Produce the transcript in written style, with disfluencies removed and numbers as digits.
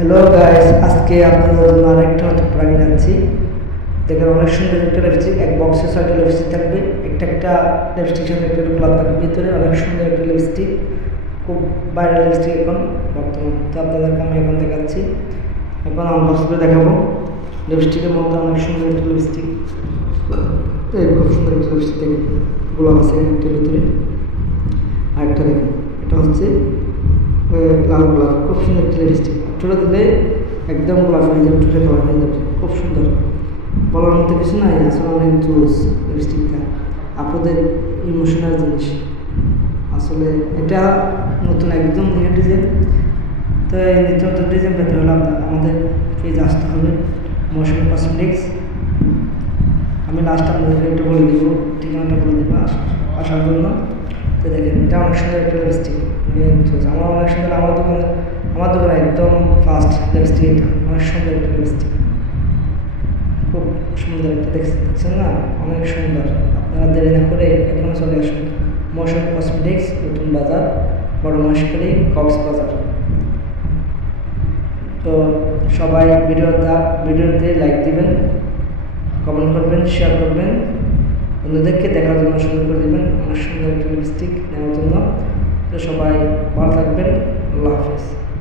Hello guys, আজকে আপনাদের জন্য আরেকটা নতুন প্রোডাক্ট আনছি। দেখেন অনেক সুন্দর একটা লিপস্টিক, এক বক্সে 6টা লিপস্টিক থাকবে। একটা লিপস্টিক সাথে একটা গোলাপ থাকবে ভিতরে। অনেক সুন্দর একটা লিপস্টিক, খুব ভাইরাল লিপস্টিক এখন বর্তমান। তো আপনাদেরকে আমি এখন দেখাচ্ছি, এখন আনবক্স করে দেখাবো। লিপস্টিকের মধ্যে অনেক সুন্দর একটা লিপস্টিক, খুব সুন্দর একটা লিপস্টিক দেখেন, গোলাপ আছে একটা ভিতরে। আরেকটা দেখেন, এটা হচ্ছে লাল গোলাপ, খুব সুন্দর একটা লিপস্টিক। ঠোঁটে দিলে একদম গোলাপ হয়ে যাবে, ঠোঁটে কালার হয়ে যাবে, খুব সুন্দর। বলার মতো কিছু নাই, আসলে অনেক জোস লিপস্টিকটা, আপনাদের ইমোশনাল জিনিস। আসলে এটা নতুন, একদম নিউ ডিজাইন। তো এই নিত্য নতুন ডিজাইন পেতে হলে আমাদের পেজে আসতে হবে, মৌসুমী কসমেটিক্স। আমি লাস্ট আপনাদেরকে এটা বলে দিব, ঠিকানাটা বলে দেবো আসার জন্য। তো দেখেন, এটা অনেক সুন্দর একটা লিপস্টিক, আমার অনেক সুন্দর। আমার দোকানে একদম ফার্স্ট লিপস্টিক, এটা অনেক সুন্দর একটা লিপস্টিক, খুব সুন্দর একটা দেখছেন না, অনেক সুন্দর। আপনারা দেরি না করে এখনো চলে আসুন মৌসুমী কসমেটিক্স, নতুন বাজার, বড় মহেশখালী, কক্সবাজার। তো সবাই ভিডিওতে লাইক দিবেন, কমেন্ট করবেন, শেয়ার করবেন, অন্যদেরকে দেখার জন্য শুরু করে দেবেন আমার সুন্দর একটা লিপস্টিক নেওয়ার জন্য। তো সবাই ভালো থাকবেন, আল্লাহ হাফেজ।